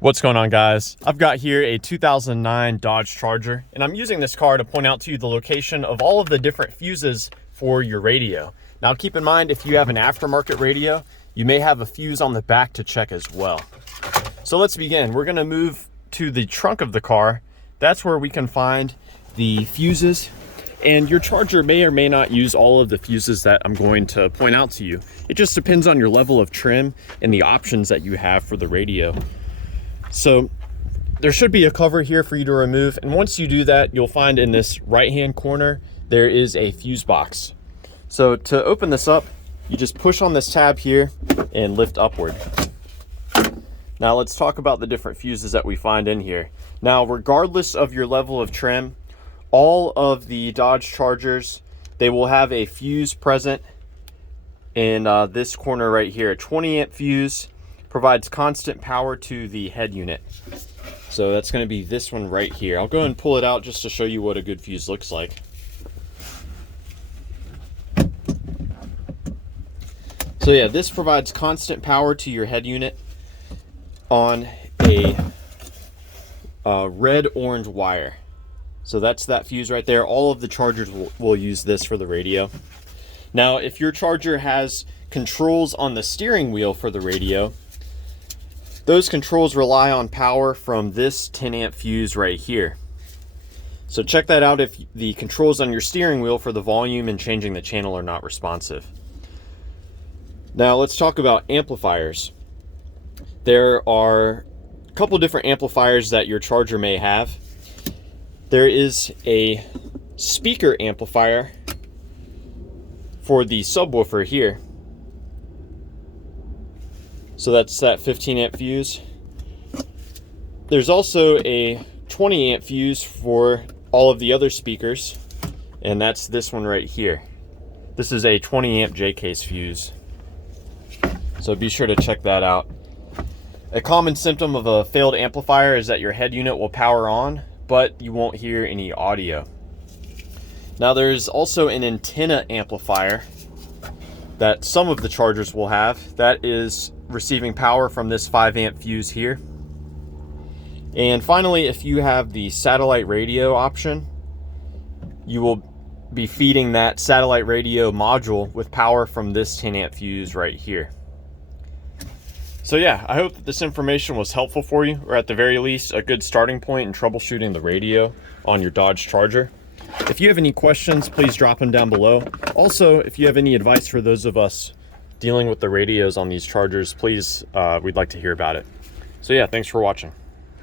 What's going on, guys? I've got here a 2009 Dodge Charger, and I'm using this car to point out to you the location of all of the different fuses for your radio. Now keep in mind, if you have an aftermarket radio, you may have a fuse on the back to check as well. So let's begin. We're gonna move to the trunk of the car. That's where we can find the fuses, and your Charger may or may not use all of the fuses that I'm going to point out to you. It just depends on your level of trim and the options that you have for the radio. So there should be a cover here for you to remove, and once you do that, you'll find in this right hand corner there is a fuse box. So to open this up, you just push on this tab here and lift upward. Now let's talk about the different fuses that we find in here. Now, regardless of your level of trim, all of the Dodge Chargers, they will have a fuse present in this corner right here. A 20 amp fuse provides constant power to the head unit. So that's going to be this one right here. I'll go and pull it out just to show you what a good fuse looks like. So yeah, this provides constant power to your head unit on a red-orange wire. So that's that fuse right there. All of the Chargers will use this for the radio. Now, if your Charger has controls on the steering wheel for the radio, those controls rely on power from this 10 amp fuse right here. So check that out if the controls on your steering wheel for the volume and changing the channel are not responsive. Now let's talk about amplifiers. There are a couple different amplifiers that your Charger may have. There is a speaker amplifier for the subwoofer here. So that's that 15 amp fuse. There's also a 20 amp fuse for all of the other speakers, and that's this one right here. This is a 20 amp J-case fuse. So be sure to check that out. A common symptom of a failed amplifier is that your head unit will power on, but you won't hear any audio. Now there's also an antenna amplifier that some of the Chargers will have. That is receiving power from this 5 amp fuse here. And finally, if you have the satellite radio option, you will be feeding that satellite radio module with power from this 10 amp fuse right here. So yeah, I hope that this information was helpful for you, or at the very least a good starting point in troubleshooting the radio on your Dodge Charger. If you have any questions, please drop them down below. Also, if you have any advice for those of us dealing with the radios on these Chargers, please, we'd like to hear about it. So yeah, thanks for watching.